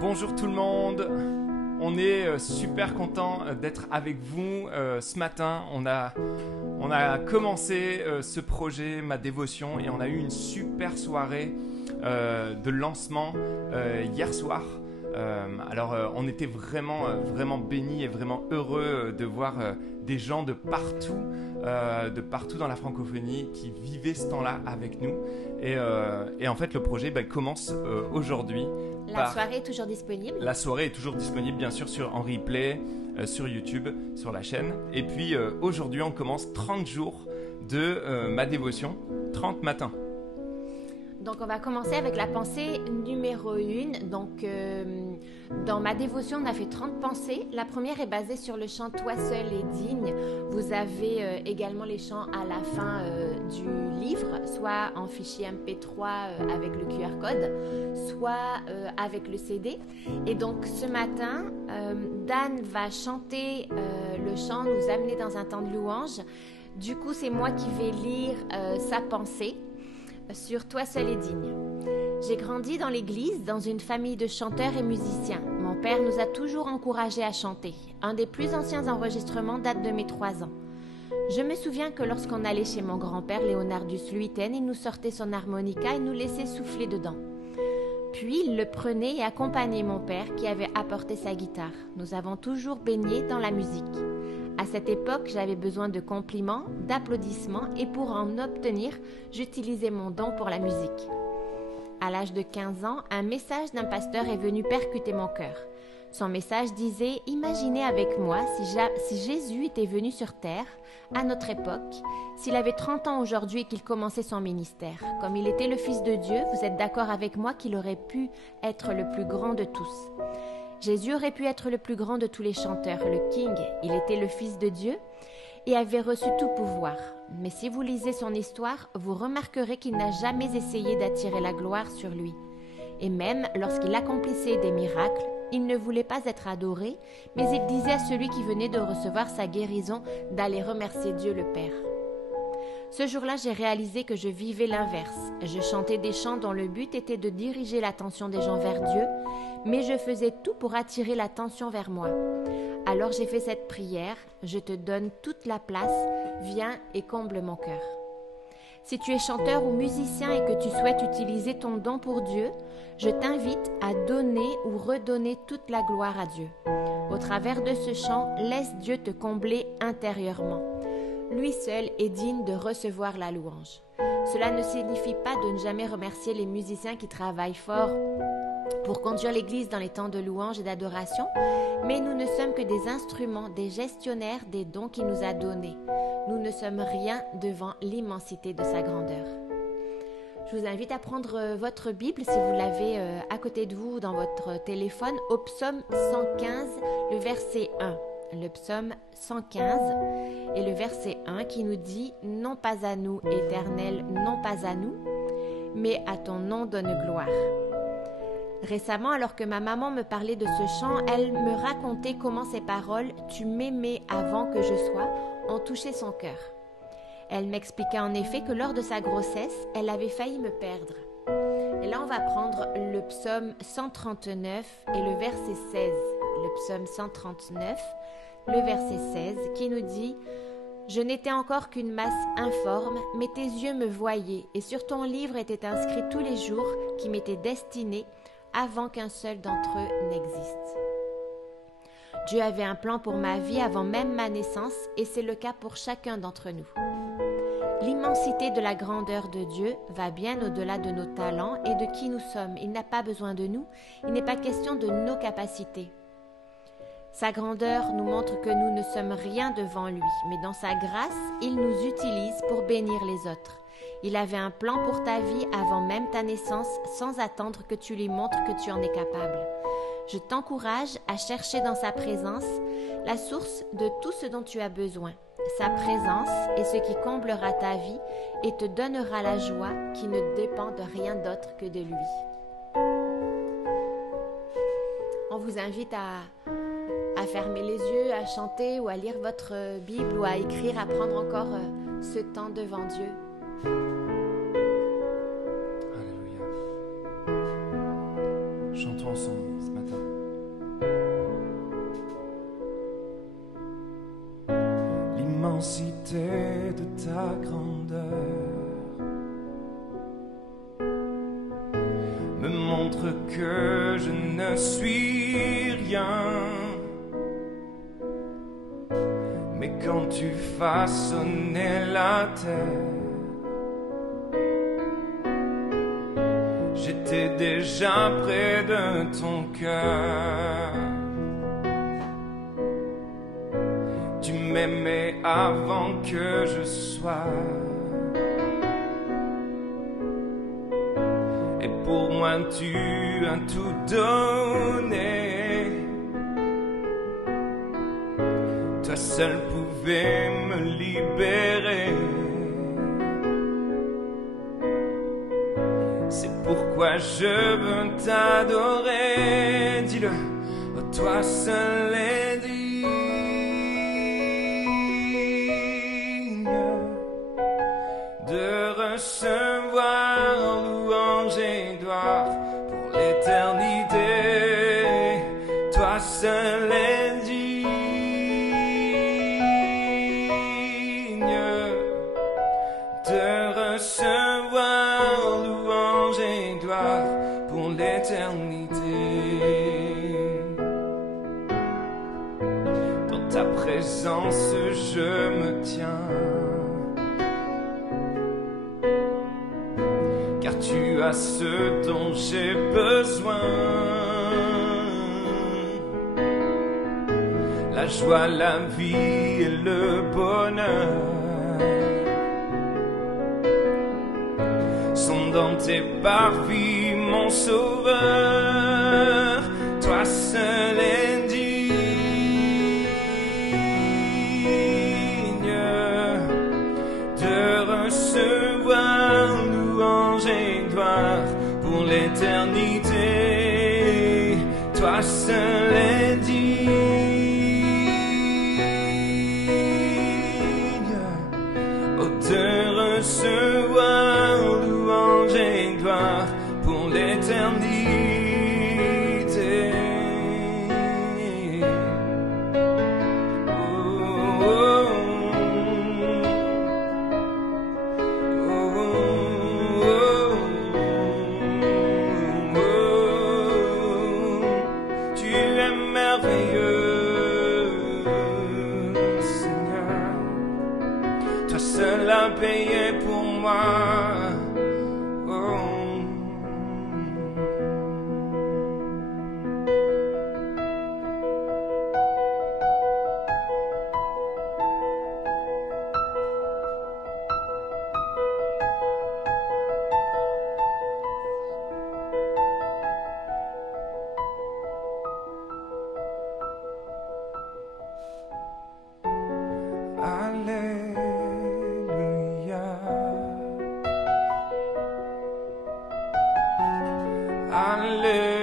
Bonjour tout le monde, on est super content d'être avec vous ce matin. On a commencé ce projet, ma dévotion, et on a eu une super soirée de lancement hier soir. On était vraiment bénis et vraiment heureux de voir des gens de partout dans la francophonie qui vivaient ce temps-là avec nous. Et en fait, le projet commence aujourd'hui. La soirée est toujours disponible. La soirée est toujours disponible, bien sûr, en replay, sur YouTube, sur la chaîne. Et puis, aujourd'hui, on commence 30 jours de ma dévotion, 30 matins. Donc, on va commencer avec la pensée numéro 1. Donc, dans ma dévotion, on a fait 30 pensées. La première est basée sur le chant « Toi seul est digne ». Vous avez également les chants à la fin du livre, soit en fichier MP3 avec le QR code, soit avec le CD. Et donc, ce matin, Dan va chanter le chant, nous amener dans un temps de louange. Du coup, c'est moi qui vais lire sa pensée sur « Toi seul est digne ». J'ai grandi dans l'église, dans une famille de chanteurs et musiciens. Mon père nous a toujours encouragés à chanter. Un des plus anciens enregistrements date de mes 3 ans. Je me souviens que lorsqu'on allait chez mon grand-père Leonardus Luiten, il nous sortait son harmonica et nous laissait souffler dedans. Puis il le prenait et accompagnait mon père qui avait apporté sa guitare. Nous avons toujours baigné dans la musique. À cette époque, j'avais besoin de compliments, d'applaudissements et pour en obtenir, j'utilisais mon don pour la musique. À l'âge de 15 ans, un message d'un pasteur est venu percuter mon cœur. Son message disait « Imaginez avec moi si Jésus était venu sur terre, à notre époque, s'il avait 30 ans aujourd'hui et qu'il commençait son ministère. Comme il était le Fils de Dieu, vous êtes d'accord avec moi qu'il aurait pu être le plus grand de tous. Jésus aurait pu être le plus grand de tous les chanteurs, le King. Il était le Fils de Dieu et avait reçu tout pouvoir. Mais si vous lisez son histoire, vous remarquerez qu'il n'a jamais essayé d'attirer la gloire sur lui. Et même lorsqu'il accomplissait des miracles, il ne voulait pas être adoré, mais il disait à celui qui venait de recevoir sa guérison d'aller remercier Dieu le Père. Ce jour-là, j'ai réalisé que je vivais l'inverse. Je chantais des chants dont le but était de diriger l'attention des gens vers Dieu, mais je faisais tout pour attirer l'attention vers moi. Alors j'ai fait cette prière, je te donne toute la place, viens et comble mon cœur. Si tu es chanteur ou musicien et que tu souhaites utiliser ton don pour Dieu, je t'invite à donner ou redonner toute la gloire à Dieu. Au travers de ce chant, laisse Dieu te combler intérieurement. Lui seul est digne de recevoir la louange. Cela ne signifie pas de ne jamais remercier les musiciens qui travaillent fort pour conduire l'Église dans les temps de louange et d'adoration, mais nous ne sommes que des instruments, des gestionnaires des dons qu'il nous a donnés. Nous ne sommes rien devant l'immensité de sa grandeur. Je vous invite à prendre votre Bible, si vous l'avez à côté de vous dans votre téléphone, au psaume 115, le verset 1. Le psaume 115 et le verset 1 qui nous dit « Non pas à nous, Éternel, non pas à nous, mais à ton nom donne gloire ». Récemment, alors que ma maman me parlait de ce chant, elle me racontait comment ces paroles « Tu m'aimais avant que je sois » ont touché son cœur. Elle m'expliqua en effet que lors de sa grossesse, elle avait failli me perdre. Et là, on va prendre le psaume 139 et le verset 16. Le psaume 139, le verset 16, qui nous dit « Je n'étais encore qu'une masse informe, mais tes yeux me voyaient, et sur ton livre étaient inscrits tous les jours qui m'étaient destinés avant qu'un seul d'entre eux n'existe. » Dieu avait un plan pour ma vie avant même ma naissance, et c'est le cas pour chacun d'entre nous. L'immensité de la grandeur de Dieu va bien au-delà de nos talents et de qui nous sommes. Il n'a pas besoin de nous, il n'est pas question de nos capacités. Sa grandeur nous montre que nous ne sommes rien devant lui, mais dans sa grâce, il nous utilise pour bénir les autres. Il avait un plan pour ta vie avant même ta naissance, sans attendre que tu lui montres que tu en es capable. Je t'encourage à chercher dans sa présence la source de tout ce dont tu as besoin. Sa présence est ce qui comblera ta vie et te donnera la joie qui ne dépend de rien d'autre que de lui. On vous invite à fermer les yeux, à chanter ou à lire votre Bible ou à écrire, à prendre encore ce temps devant Dieu. Alléluia. Chantons ensemble ce matin. L'immensité de ta grandeur me montre que je ne suis rien. Mais quand tu façonnais la terre, j'étais déjà près de ton cœur. Tu m'aimais avant que je sois. Et pour moi tu as tout donné. Toi seul pouvais me libérer. C'est pourquoi je veux t'adorer. Dis-le, oh, toi seul est digne de recevoir louange et gloire pour l'éternité. Toi seul est digne de recevoir louange et gloire pour l'éternité. Dans ta présence je me tiens, car tu as ce dont j'ai besoin. La joie, la vie et le bonheur sont dans tes parvis, mon sauveur. Toi seul est digne de recevoir louange et gloire pour l'éternité. Toi seul est digne de recevoir louange et gloire pour l'éternité. Oh, oh, oh, oh, oh, oh. Tu es merveilleux, Seigneur. Toi seul a payé pour moi. Alléluia. Alléluia.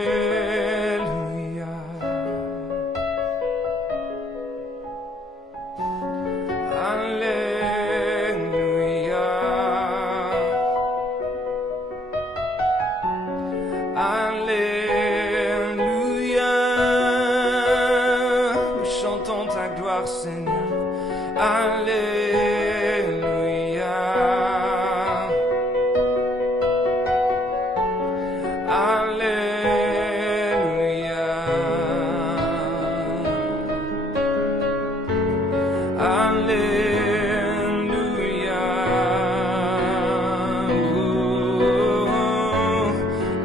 Alléluia. Nous chantons ta gloire, Seigneur. Alléluia. Alléluia. Alléluia. Oh,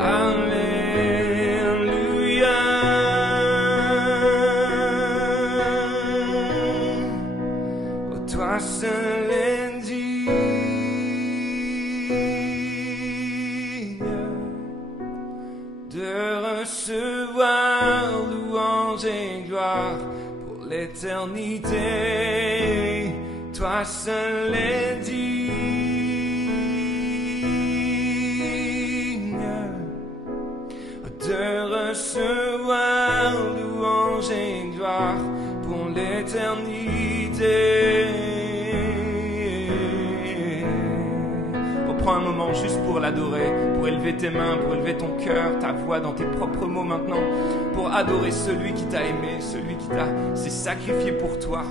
Alléluia. Oh, toi seul est digne de recevoir et gloire pour l'éternité. Toi seul es digne de recevoir louange et gloire pour l'éternité. Prends un moment juste pour l'adorer, pour élever tes mains, pour élever ton cœur, ta voix dans tes propres mots maintenant, pour adorer celui qui t'a aimé, celui qui s'est sacrifié pour toi.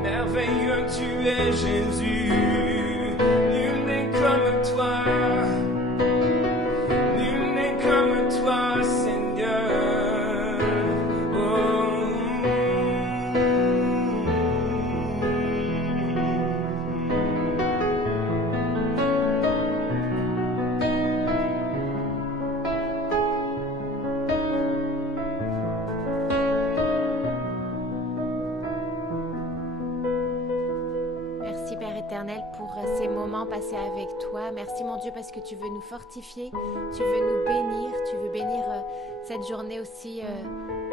Merveilleux tu es Jésus, nul n'est comme toi, nul n'est comme toi Seigneur. Oh. Éternel, pour ces moments passés avec toi. Merci mon Dieu parce que tu veux nous fortifier, tu veux nous bénir, tu veux bénir cette journée aussi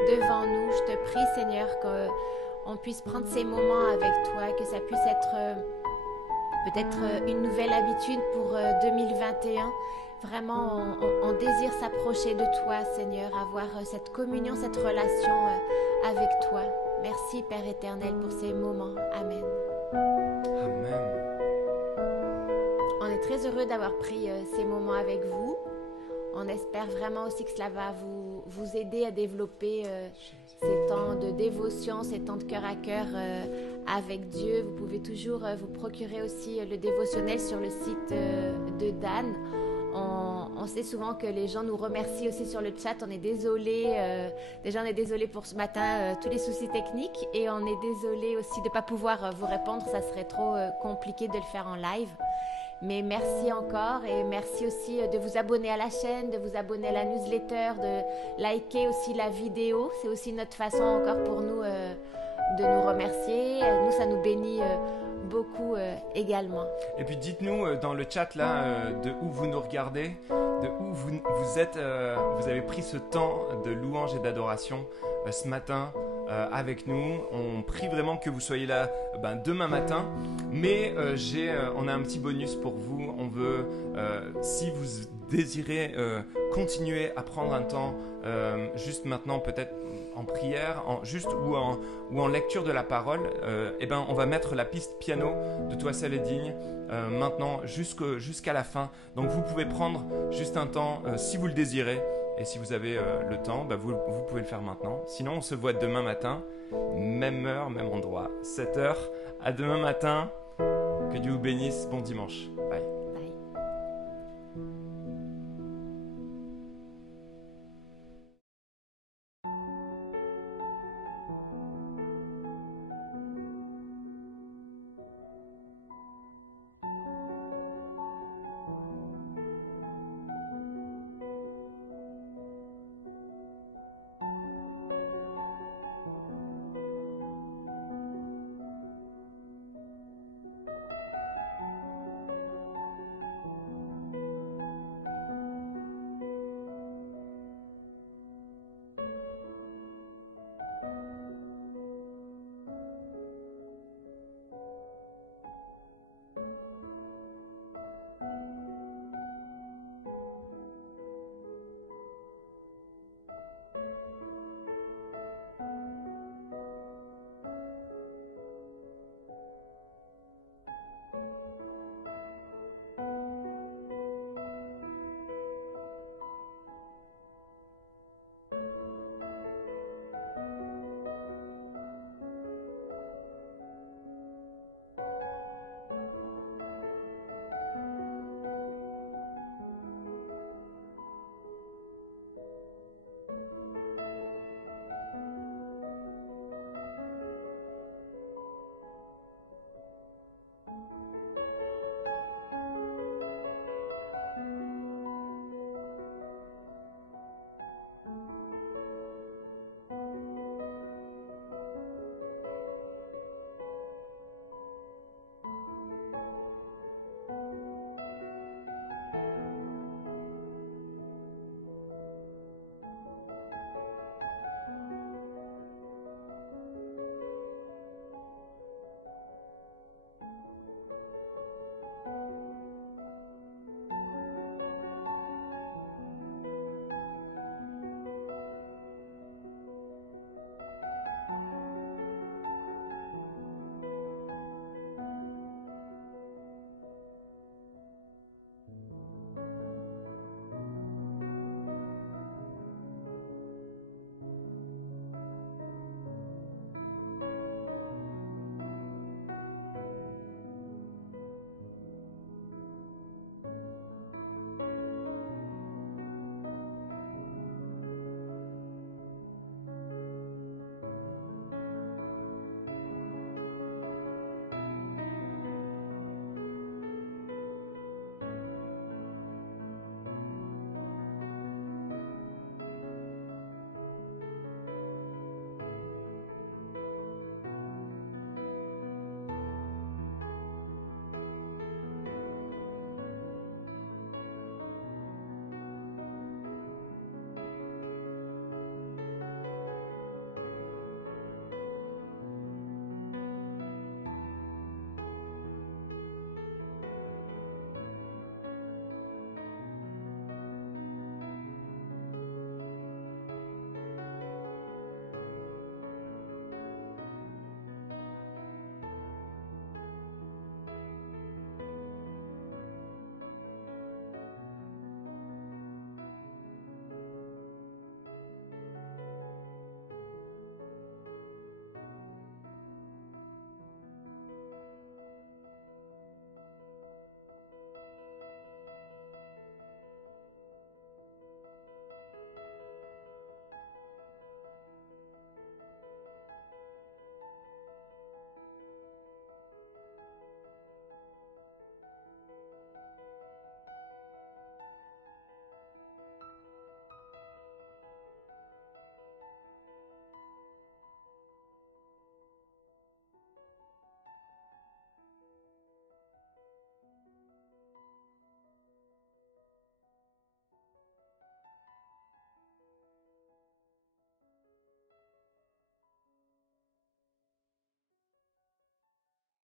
devant nous. Je te prie Seigneur qu'on puisse prendre ces moments avec toi, que ça puisse être peut-être une nouvelle habitude pour 2021. Vraiment, on désire s'approcher de toi Seigneur, avoir cette communion, cette relation avec toi. Merci Père éternel pour ces moments. Amen. Amen. On est très heureux d'avoir pris ces moments avec vous. On espère vraiment aussi que cela va vous aider à développer ces temps de dévotion, ces temps de cœur à cœur avec Dieu. Vous pouvez toujours vous procurer aussi le dévotionnel sur le site de Dan. On sait souvent que les gens nous remercient aussi sur le chat. On est désolé, déjà on est désolé pour ce matin, tous les soucis techniques, et on est désolé aussi de ne pas pouvoir vous répondre, ça serait trop compliqué de le faire en live. Mais merci encore, et merci aussi de vous abonner à la chaîne, de vous abonner à la newsletter, de liker aussi la vidéo. C'est aussi notre façon encore pour nous de nous remercier. Nous, ça nous bénit beaucoup également. Et puis dites-nous dans le chat là de où vous nous regardez, de où vous êtes, vous avez pris ce temps de louange et d'adoration ce matin avec nous. On prie vraiment que vous soyez là demain matin, mais on a un petit bonus pour vous. On veut, si vous désirez continuer à prendre un temps juste maintenant, peut-être en prière, ou en lecture de la parole, on va mettre la piste piano de Toi seul est digne maintenant jusqu'à la fin. Donc vous pouvez prendre juste un temps si vous le désirez, et si vous avez le temps, vous pouvez le faire maintenant. Sinon, on se voit demain matin, même heure, même endroit, 7h. À demain matin. Que Dieu vous bénisse. Bon dimanche.